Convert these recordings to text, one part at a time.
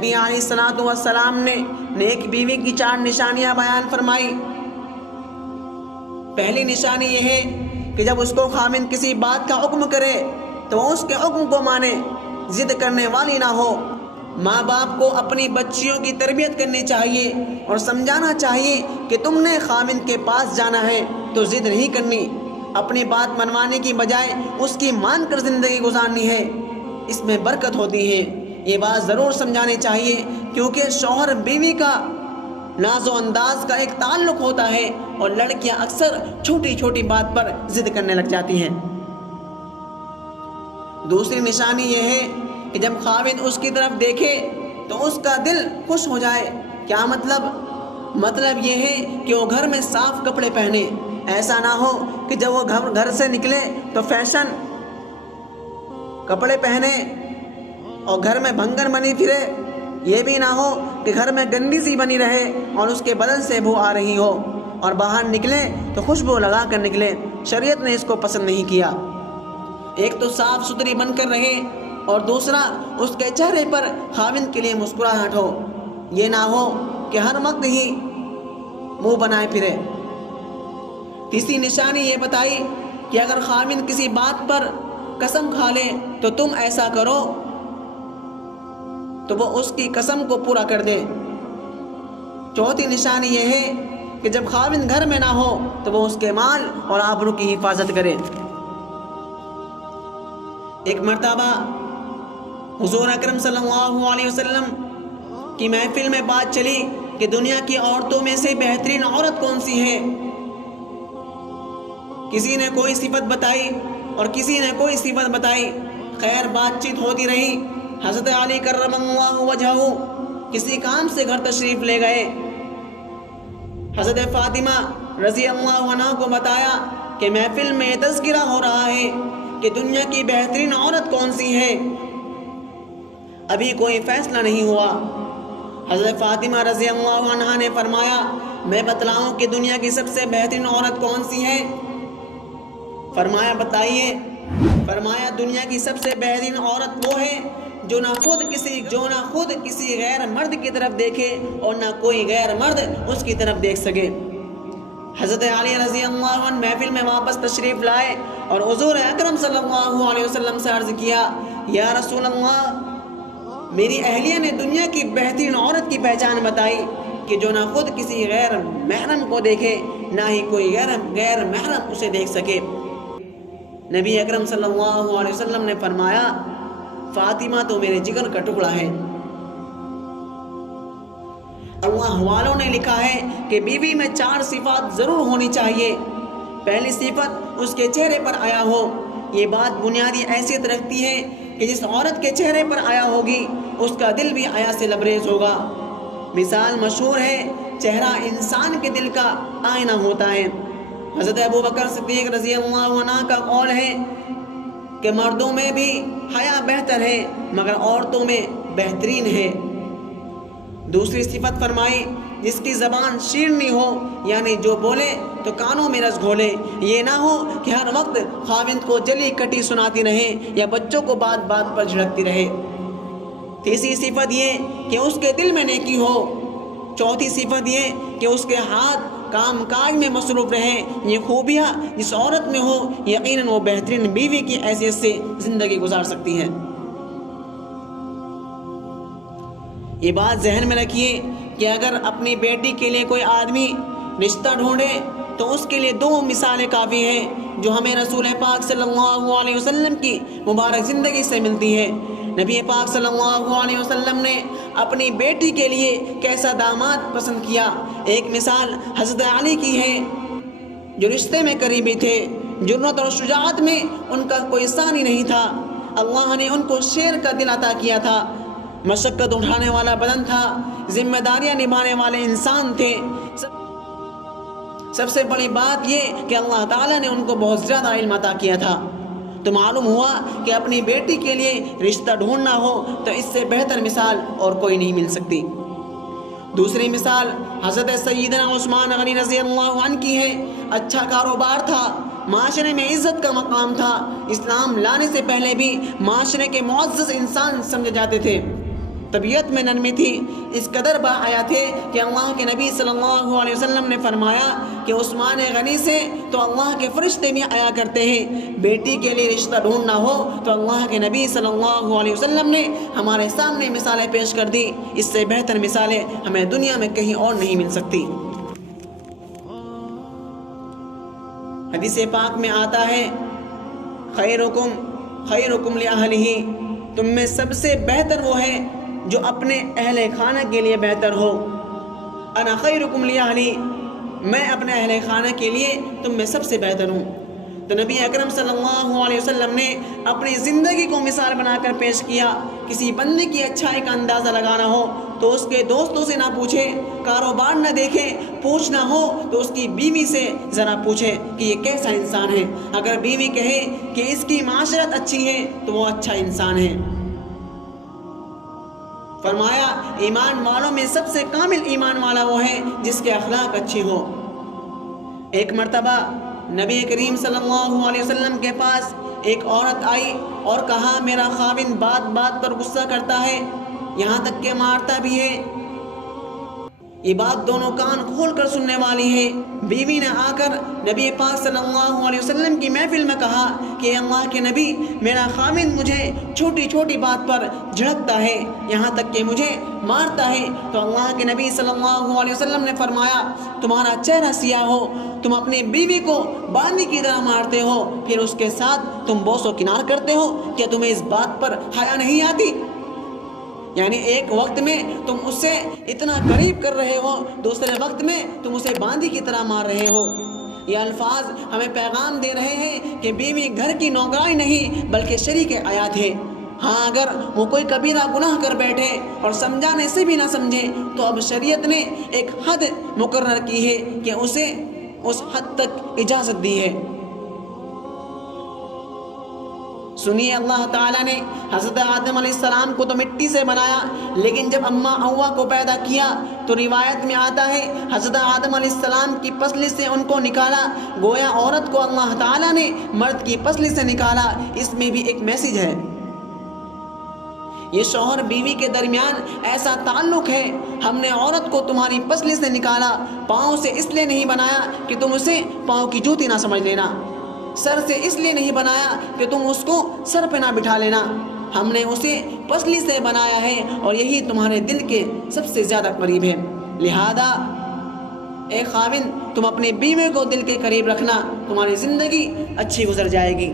نبی علیہ الصلوۃ والسلام نے نیک بیوی کی 4 نشانیاں بیان فرمائی۔ پہلی نشانی یہ ہے کہ جب اس کو خاوند کسی بات کا حکم کرے تو وہ اس کے حکم کو مانے، ضد کرنے والی نہ ہو۔ ماں باپ کو اپنی بچیوں کی تربیت کرنی چاہیے اور سمجھانا چاہیے کہ تم نے خاوند کے پاس جانا ہے تو ضد نہیں کرنی، اپنی بات منوانے کی بجائے اس کی مان کر زندگی گزارنی ہے، اس میں برکت ہوتی ہے۔ یہ بات ضرور سمجھانی چاہیے کیونکہ شوہر بیوی کا ناز و انداز کا ایک تعلق ہوتا ہے اور لڑکیاں اکثر چھوٹی چھوٹی بات پر ضد کرنے لگ جاتی ہیں۔ دوسری نشانی یہ ہے کہ جب خاوند اس کی طرف دیکھے تو اس کا دل خوش ہو جائے۔ کیا مطلب یہ ہے کہ وہ گھر میں صاف کپڑے پہنے، ایسا نہ ہو کہ جب وہ گھر سے نکلے تو فیشن کپڑے پہنے اور گھر میں بھنگن بنی پھرے۔ یہ بھی نہ ہو کہ گھر میں گندی سی بنی رہے اور اس کے بدن سے بو آ رہی ہو، اور باہر نکلے تو خوشبو لگا کر نکلے۔ شریعت نے اس کو پسند نہیں کیا۔ ایک تو صاف ستھری بن کر رہے اور دوسرا اس کے چہرے پر خاوند کے لیے مسکراہٹ ہو، یہ نہ ہو کہ ہر وقت ہی منہ بنائے پھرے۔ تیسری نشانی یہ بتائی کہ اگر خاوند کسی بات پر قسم کھا لے تو تم ایسا کرو تو وہ اس کی قسم کو پورا کر دے۔ چوتھی نشانی یہ ہے کہ جب خاوند گھر میں نہ ہو تو وہ اس کے مال اور آبرو کی حفاظت کرے۔ ایک مرتبہ حضور اکرم صلی اللہ علیہ وسلم کی محفل میں بات چلی کہ دنیا کی عورتوں میں سے بہترین عورت کون سی ہے۔ کسی نے کوئی صفت بتائی اور کسی نے کوئی صفت بتائی، خیر بات چیت ہوتی رہی۔ حضرت علی کرم اللہ وجہہ کسی کام سے گھر تشریف لے گئے۔ حضرت فاطمہ رضی اللہ عنہ کو بتایا کہ محفل میں تذکرہ ہو رہا ہے کہ دنیا کی بہترین عورت کون سی ہے، ابھی کوئی فیصلہ نہیں ہوا۔ حضرت فاطمہ رضی اللہ عنہ نے فرمایا میں بتلاؤں کہ دنیا کی سب سے بہترین عورت کون سی ہے؟ فرمایا بتائیے۔ فرمایا دنیا کی سب سے بہترین عورت وہ ہے جو نہ خود کسی غیر مرد کی طرف دیکھے اور نہ کوئی غیر مرد اس کی طرف دیکھ سکے۔ حضرت علی رضی اللہ عنہ محفل میں واپس تشریف لائے اور حضور اکرم صلی اللہ علیہ وسلم سے عرض کیا یا رسول اللہ، میری اہلیہ نے دنیا کی بہترین عورت کی پہچان بتائی کہ جو نہ خود کسی غیر محرم کو دیکھے نہ ہی کوئی غیر محرم اسے دیکھ سکے۔ نبی اکرم صلی اللہ علیہ وسلم نے فرمایا فاطمہ تو میرے جگر کا ٹکڑا ہے۔ اللہ والوں نے لکھا ہے کہ بیوی میں 4 صفات ضرور ہونی چاہیے۔ پہلی صفت اس کے چہرے پر آیا ہو۔ یہ بات بنیادی حیثیت رکھتی ہے کہ جس عورت کے چہرے پر آیا ہوگی اس کا دل بھی آیا سے لبریز ہوگا۔ مثال مشہور ہے، چہرہ انسان کے دل کا آئینہ ہوتا ہے۔ حضرت ابو بکر صدیق رضی اللہ عنہ کا قول ہے کہ مردوں میں بھی حیا بہتر ہے مگر عورتوں میں بہترین ہے۔ دوسری صفت فرمائی جس کی زبان شیرنی ہو، یعنی جو بولے تو کانوں میں رس گھولے، یہ نہ ہو کہ ہر وقت خاوند کو جلی کٹی سناتی رہے یا بچوں کو بات بات پر جھڑکتی رہے۔ تیسری صفت یہ کہ اس کے دل میں نیکی ہو۔ چوتھی صفت یہ کہ اس کے ہاتھ کام کاج میں مصروف رہے۔ یہ خوبیاں جس عورت میں ہو یقیناً وہ بہترین بیوی کی حیثیت سے زندگی گزار سکتی ہے۔ یہ بات ذہن میں رکھیے کہ اگر اپنی بیٹی کے لیے کوئی آدمی رشتہ ڈھونڈے تو اس کے لیے 2 مثالیں کافی ہیں جو ہمیں رسول پاک صلی اللہ علیہ وسلم کی مبارک زندگی سے ملتی ہے۔ نبی پاک صلی اللہ علیہ وسلم نے اپنی بیٹی کے لیے کیسا داماد پسند کیا۔ ایک مثال حضرت علی کی ہے جو رشتے میں قریبی تھے، جرأت اور شجاعت میں ان کا کوئی ثانی نہیں تھا۔ اللہ نے ان کو شیر کا دل عطا کیا تھا، مشقت اٹھانے والا بدن تھا، ذمہ داریاں نبھانے والے انسان تھے۔ سب سے بڑی بات یہ کہ اللہ تعالیٰ نے ان کو بہت زیادہ علم عطا کیا تھا۔ تو معلوم ہوا کہ اپنی بیٹی کے لیے رشتہ ڈھونڈنا ہو تو اس سے بہتر مثال اور کوئی نہیں مل سکتی۔ دوسری مثال حضرت سیدنا عثمان غنی رضی اللہ عنہ کی ہے۔ اچھا کاروبار تھا، معاشرے میں عزت کا مقام تھا، اسلام لانے سے پہلے بھی معاشرے کے معزز انسان سمجھے جاتے تھے۔ طبیعت میں نرمی تھی، اس قدر باحیا تھے کہ اللہ کے نبی صلی اللہ علیہ وسلم نے فرمایا کہ عثمان غنی سے تو اللہ کے فرشتے بھی آیا کرتے ہیں، بیٹی کے لیے رشتہ ڈھونڈنا ہو تو اللہ کے نبی صلی اللہ علیہ وسلم نے ہمارے سامنے مثالیں پیش کر دی، اس سے بہتر مثالیں ہمیں دنیا میں کہیں اور نہیں مل سکتی۔ حدیث پاک میں آتا ہے خیرکم لأہلہ، تم میں سب سے بہتر وہ ہے جو اپنے اہل خانہ کے لیے بہتر ہو۔ انا خیرکم لأہلی، میں اپنے اہل خانہ کے لیے تم میں سب سے بہتر ہوں۔ تو نبی اکرم صلی اللہ علیہ وسلم نے اپنی زندگی کو مثال بنا کر پیش کیا۔ کسی بندے کی اچھائی کا اندازہ لگانا ہو تو اس کے دوستوں سے نہ پوچھے، کاروبار نہ دیکھے، پوچھنا ہو تو اس کی بیوی سے ذرا پوچھے کہ یہ کیسا انسان ہے۔ اگر بیوی کہے کہ اس کی معاشرت اچھی ہے تو وہ اچھا انسان ہے۔ فرمایا ایمان والوں میں سب سے کامل ایمان والا وہ ہے جس کے اخلاق اچھی ہو۔ ایک مرتبہ نبی کریم صلی اللہ علیہ وسلم کے پاس ایک عورت آئی اور کہا میرا خاوند بات بات پر غصہ کرتا ہے، یہاں تک کہ مارتا بھی ہے۔ یہ بات دونوں کان کھول کر سننے والی ہے۔ بیوی نے آ کر نبی پاک صلی اللہ علیہ وسلم کی محفل میں کہا کہ اللہ کے نبی، میرا خاوند مجھے چھوٹی چھوٹی بات پر جھڑکتا ہے، یہاں تک کہ مجھے مارتا ہے۔ تو اللہ کے نبی صلی اللہ علیہ وسلم نے فرمایا تمہارا چہرہ سیاہ ہو، تم اپنی بیوی کو باندھی کی طرح مارتے ہو، پھر اس کے ساتھ تم بوس و کنار کرتے ہو، کیا تمہیں اس بات پر حیا نہیں آتی؟ یعنی ایک وقت میں تم اس سے اتنا قریب کر رہے ہو، دوسرے وقت میں تم اسے باندھی کی طرح مار رہے ہو۔ یہ الفاظ ہمیں پیغام دے رہے ہیں کہ بیوی گھر کی نوکرائی نہیں بلکہ شریک حیات ہے۔ ہاں اگر وہ کوئی کبیرہ گناہ کر بیٹھے اور سمجھانے سے بھی نہ سمجھے تو اب شریعت نے ایک حد مقرر کی ہے کہ اسے اس حد تک اجازت دی ہے۔ سنیے، اللہ تعالیٰ نے حضرت آدم علیہ السلام کو تو مٹی سے بنایا، لیکن جب اماں حوا کو پیدا کیا تو روایت میں آتا ہے حضرت آدم علیہ السلام کی پسلی سے ان کو نکالا، گویا عورت کو اللہ تعالیٰ نے مرد کی پسلی سے نکالا۔ اس میں بھی ایک میسج ہے۔ یہ شوہر بیوی کے درمیان ایسا تعلق ہے، ہم نے عورت کو تمہاری پسلی سے نکالا، پاؤں سے اس لیے نہیں بنایا کہ تم اسے پاؤں کی جوتی نہ سمجھ لینا، سر سے اس لیے نہیں بنایا کہ تم اس کو سر پہ نہ بٹھا لینا، ہم نے اسے پسلی سے بنایا ہے اور یہی تمہارے دل کے سب سے زیادہ قریب ہے۔ لہذا اے خاوند، تم اپنے بیوی کو دل کے قریب رکھنا، تمہاری زندگی اچھی گزر جائے گی۔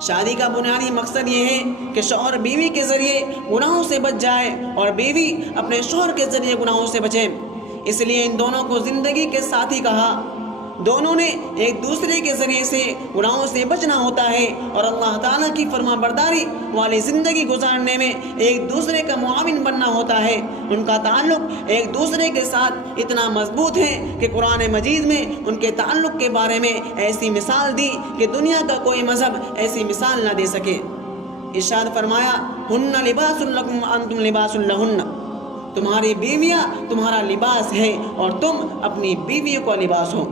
شادی کا بنیادی مقصد یہ ہے کہ شوہر بیوی کے ذریعے گناہوں سے بچ جائے اور بیوی اپنے شوہر کے ذریعے گناہوں سے بچے۔ اس لیے ان دونوں کو زندگی کے ساتھی کہا۔ دونوں نے ایک دوسرے کے ذریعے سے گناہوں سے بچنا ہوتا ہے اور اللہ تعالیٰ کی فرما برداری والی زندگی گزارنے میں ایک دوسرے کا معاون بننا ہوتا ہے۔ ان کا تعلق ایک دوسرے کے ساتھ اتنا مضبوط ہے کہ قرآن مجید میں ان کے تعلق کے بارے میں ایسی مثال دی کہ دنیا کا کوئی مذہب ایسی مثال نہ دے سکے۔ ارشاد فرمایا ہن لباس لکم وانتم لباس لہن، تمہاری بیویاں تمہارا لباس ہے اور تم اپنی بیویوں کو لباس ہو۔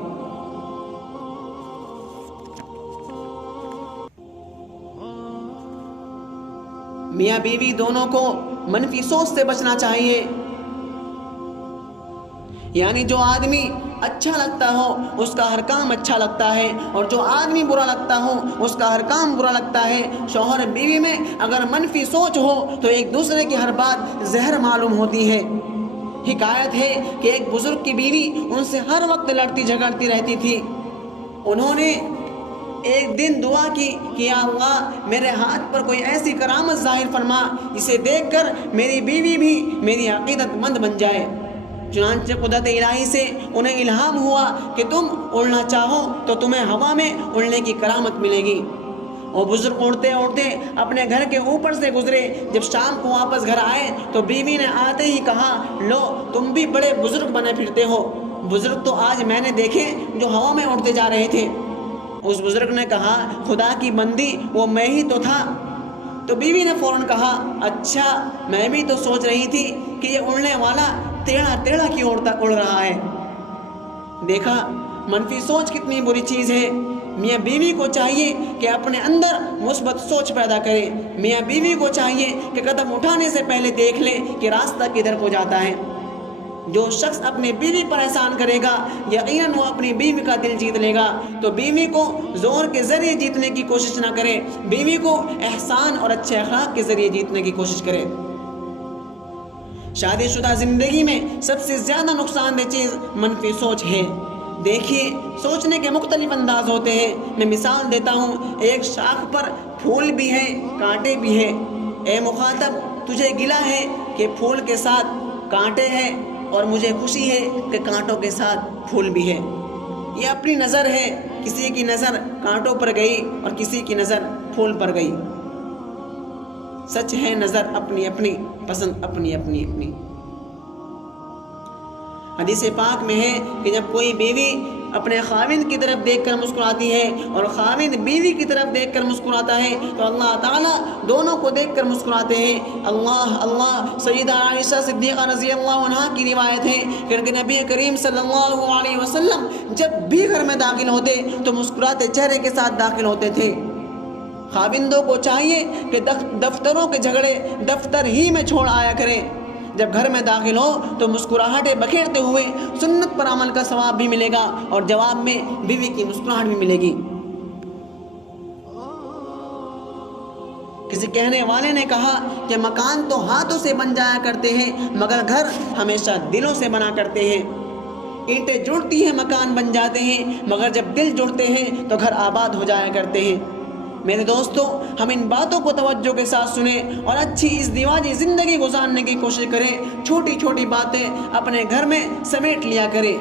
میاں بیوی دونوں کو منفی سوچ سے بچنا چاہیے، یعنی جو آدمی اچھا لگتا ہو اس کا ہر کام اچھا لگتا ہے اور جو آدمی برا لگتا ہو اس کا ہر کام برا لگتا ہے۔ شوہر بیوی میں اگر منفی سوچ ہو تو ایک دوسرے کی ہر بات زہر معلوم ہوتی ہے۔ حکایت ہے کہ ایک بزرگ کی بیوی ان سے ہر وقت لڑتی جھگڑتی رہتی تھی۔ انہوں نے ایک دن دعا کی کہ یا اللہ میرے ہاتھ پر کوئی ایسی کرامت ظاہر فرما جسے دیکھ کر میری بیوی بھی میری عقیدت مند بن جائے۔ چنانچہ قدرت الہی سے انہیں الہام ہوا کہ تم اڑنا چاہو تو تمہیں ہوا میں اڑنے کی کرامت ملے گی۔ اور بزرگ اڑتے اڑتے اپنے گھر کے اوپر سے گزرے، جب شام کو واپس گھر آئے تو بیوی نے آتے ہی کہا لو تم بھی بڑے بزرگ بنے پھرتے ہو، بزرگ تو آج میں نے دیکھے جو ہوا میں اڑتے جا رہے تھے۔ اس بزرگ نے کہا خدا کی بندی وہ میں ہی تو تھا۔ تو بیوی نے فوراً کہا اچھا میں بھی تو سوچ رہی تھی کہ یہ اڑنے والا ٹیڑھا ٹیڑھا کیوں اڑ رہا ہے۔ دیکھا منفی سوچ کتنی بری چیز ہے۔ میاں بیوی کو چاہیے کہ اپنے اندر مثبت سوچ پیدا کرے. میاں بیوی کو چاہیے کہ قدم اٹھانے سے پہلے دیکھ لے کہ راستہ کدھر کو جاتا ہے. جو شخص اپنی بیوی پر احسان کرے گا یقیناً وہ اپنی بیوی کا دل جیت لے گا. تو بیوی کو زور کے ذریعے جیتنے کی کوشش نہ کرے, بیوی کو احسان اور اچھے اخلاق کے ذریعے جیتنے کی کوشش کرے. شادی شدہ زندگی میں سب سے زیادہ نقصان دہ چیز منفی سوچ ہے. دیکھیے سوچنے کے مختلف انداز ہوتے ہیں. میں مثال دیتا ہوں. ایک شاخ پر پھول بھی ہے کانٹے بھی ہے. اے مخاطب, تجھے گلہ ہے کہ پھول کے ساتھ کانٹے ہیں اور مجھے خوشی ہے کہ کانٹوں کے ساتھ پھول بھی ہے. یہ اپنی نظر ہے. کسی کی نظر کانٹوں پر گئی اور کسی کی نظر پھول پر گئی. سچ ہے نظر اپنی اپنی, پسند اپنی اپنی اپنی. حدیث پاک میں ہے کہ جب کوئی بیوی اپنے خاوند کی طرف دیکھ کر مسکراتی ہے اور خاوند بیوی کی طرف دیکھ کر مسکراتا ہے تو اللہ تعالیٰ دونوں کو دیکھ کر مسکراتے ہیں. اللہ اللہ. سیدہ عائشہ صدیقہ رضی اللہ عنہا کی روایت ہے کہ نبی کریم صلی اللہ علیہ وسلم جب بھی گھر میں داخل ہوتے تو مسکراتے چہرے کے ساتھ داخل ہوتے تھے. خاوندوں کو چاہیے کہ دفتروں کے جھگڑے دفتر ہی میں چھوڑ آیا کریں. جب گھر میں داخل ہو تو مسکراہٹیں بکھیرتے ہوئے سنت پر عمل کا ثواب بھی ملے گا اور جواب میں بیوی کی مسکراہٹ بھی ملے گی. کسی کہنے والے نے کہا کہ مکان تو ہاتھوں سے بن جایا کرتے ہیں مگر گھر ہمیشہ دلوں سے بنا کرتے ہیں. اینٹیں جڑتی ہیں مکان بن جاتے ہیں مگر جب دل جڑتے ہیں تو گھر آباد ہو جایا کرتے ہیں. میرے دوستو, ہم ان باتوں کو توجہ کے ساتھ سنیں اور اچھی اس دیواجی زندگی گزارنے کی کوشش کریں. چھوٹی چھوٹی باتیں اپنے گھر میں سمیٹ لیا کریں.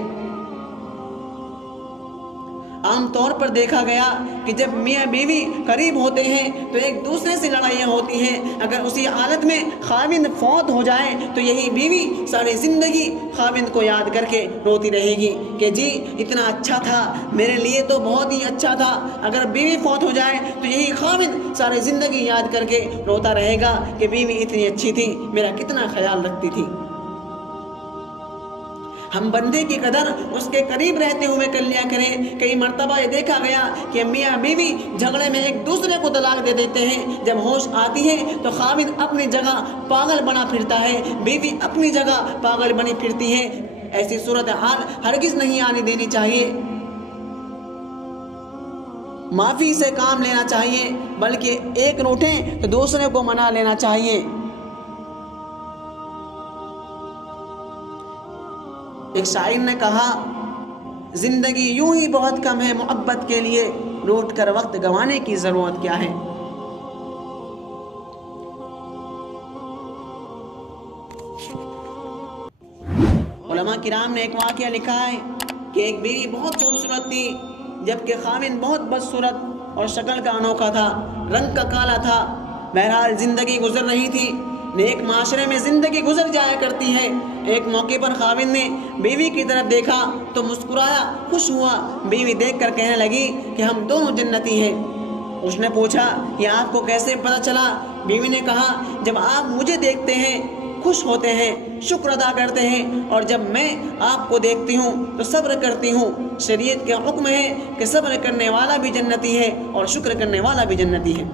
عام طور پر دیکھا گیا کہ جب میاں بیوی قریب ہوتے ہیں تو ایک دوسرے سے لڑائیاں ہوتی ہیں. اگر اسی حالت میں خاوند فوت ہو جائے تو یہی بیوی ساری زندگی خاوند کو یاد کر کے روتی رہے گی کہ جی اتنا اچھا تھا, میرے لیے تو بہت ہی اچھا تھا. اگر بیوی فوت ہو جائے تو یہی خاوند ساری زندگی یاد کر کے روتا رہے گا کہ بیوی اتنی اچھی تھی, میرا کتنا خیال رکھتی تھی. ہم بندے کی قدر اس کے قریب رہتے ہوئے کر لیا کریں. کئی مرتبہ یہ دیکھا گیا کہ میاں بیوی جھگڑے میں ایک دوسرے کو طلاق دے دیتے ہیں. جب ہوش آتی ہے تو خاوند اپنی جگہ پاگل بنا پھرتا ہے, بیوی اپنی جگہ پاگل بنی پھرتی ہے. ایسی صورتحال ہرگز نہیں آنے دینی چاہیے. معافی سے کام لینا چاہیے بلکہ ایک روٹھیں تو دوسرے کو منا لینا چاہیے. ایک شاعر نے کہا زندگی یوں ہی بہت کم ہے, محبت کے لیے روٹ کر وقت گنوانے کی ضرورت کیا ہے. علماء کرام نے ایک واقعہ لکھا ہے کہ ایک بیوی بہت خوبصورت تھی جبکہ خاوند بہت بدصورت اور شکل کا انوکھا تھا, رنگ کا کالا تھا. بہرحال زندگی گزر رہی تھی. نیک معاشرے میں زندگی گزر جایا کرتی ہے. ایک موقع پر خاوند نے بیوی کی طرف دیکھا تو مسکرایا, خوش ہوا. بیوی دیکھ کر کہنے لگی کہ ہم دونوں جنتی ہیں. اس نے پوچھا یہ آپ کو کیسے پتہ چلا؟ بیوی نے کہا جب آپ مجھے دیکھتے ہیں خوش ہوتے ہیں, شکر ادا کرتے ہیں, اور جب میں آپ کو دیکھتی ہوں تو صبر کرتی ہوں. شریعت کا حکم ہے کہ صبر کرنے والا بھی جنتی ہے اور شکر کرنے والا بھی جنتی ہے.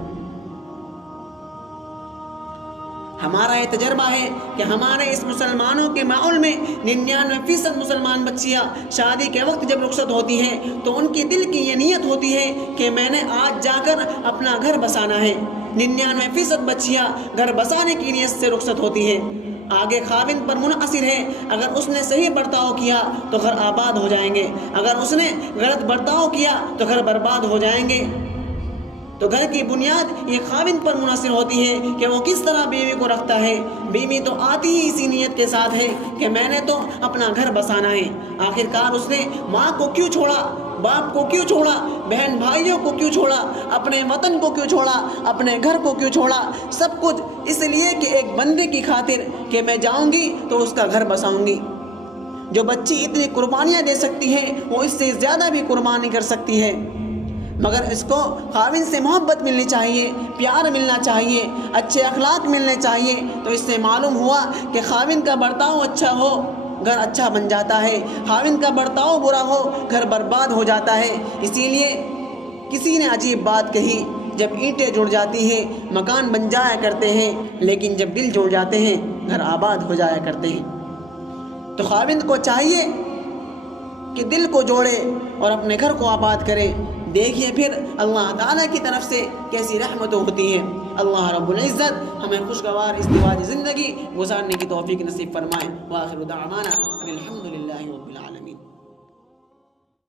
ہمارا یہ تجربہ ہے کہ ہمارے اس مسلمانوں کے ماحول میں 99% مسلمان بچیاں شادی کے وقت جب رخصت ہوتی ہیں تو ان کی دل کی یہ نیت ہوتی ہے کہ میں نے آج جا کر اپنا گھر بسانا ہے. 99% بچیاں گھر بسانے کی نیت سے رخصت ہوتی ہیں. آگے خاوند پر منحصر ہے, اگر اس نے صحیح برتاؤ کیا تو گھر آباد ہو جائیں گے, اگر اس نے غلط برتاؤ کیا تو گھر برباد ہو جائیں گے. تو گھر کی بنیاد یہ خاوند پر منحصر ہوتی ہے کہ وہ کس طرح بیوی کو رکھتا ہے. بیوی تو آتی ہی اسی نیت کے ساتھ ہے کہ میں نے تو اپنا گھر بسانا ہے. آخرکار اس نے ماں کو کیوں چھوڑا, باپ کو کیوں چھوڑا, بہن بھائیوں کو کیوں چھوڑا, اپنے وطن کو کیوں چھوڑا, اپنے گھر کو کیوں چھوڑا؟ سب کچھ اس لیے کہ ایک بندے کی خاطر کہ میں جاؤں گی تو اس کا گھر بساؤں گی. جو بچی اتنی قربانیاں دے سکتی ہے وہ اس سے زیادہ بھی قربانی کر سکتی ہے, مگر اس کو خاوند سے محبت ملنی چاہیے, پیار ملنا چاہیے, اچھے اخلاق ملنے چاہیے. تو اس سے معلوم ہوا کہ خاوند کا برتاؤ اچھا ہو گھر اچھا بن جاتا ہے, خاوند کا برتاؤ برا ہو گھر برباد ہو جاتا ہے. اسی لیے کسی نے عجیب بات کہی، جب اینٹیں جڑ جاتی ہیں مکان بن جایا کرتے ہیں، لیکن جب دل جڑ جاتے ہیں گھر آباد ہو جایا کرتے ہیں۔ تو خاوند کو چاہیے کہ دل کو جوڑے اور اپنے گھر کو آباد کرے۔ دیکھیے پھر اللہ تعالیٰ کی طرف سے کیسی رحمتیں ہوتی ہیں۔ اللہ رب العزت ہمیں خوشگوار ازدواجی زندگی گزارنے کی توفیق نصیب فرمائے۔ وآخر دعوانا الحمد للہ رب العالمین۔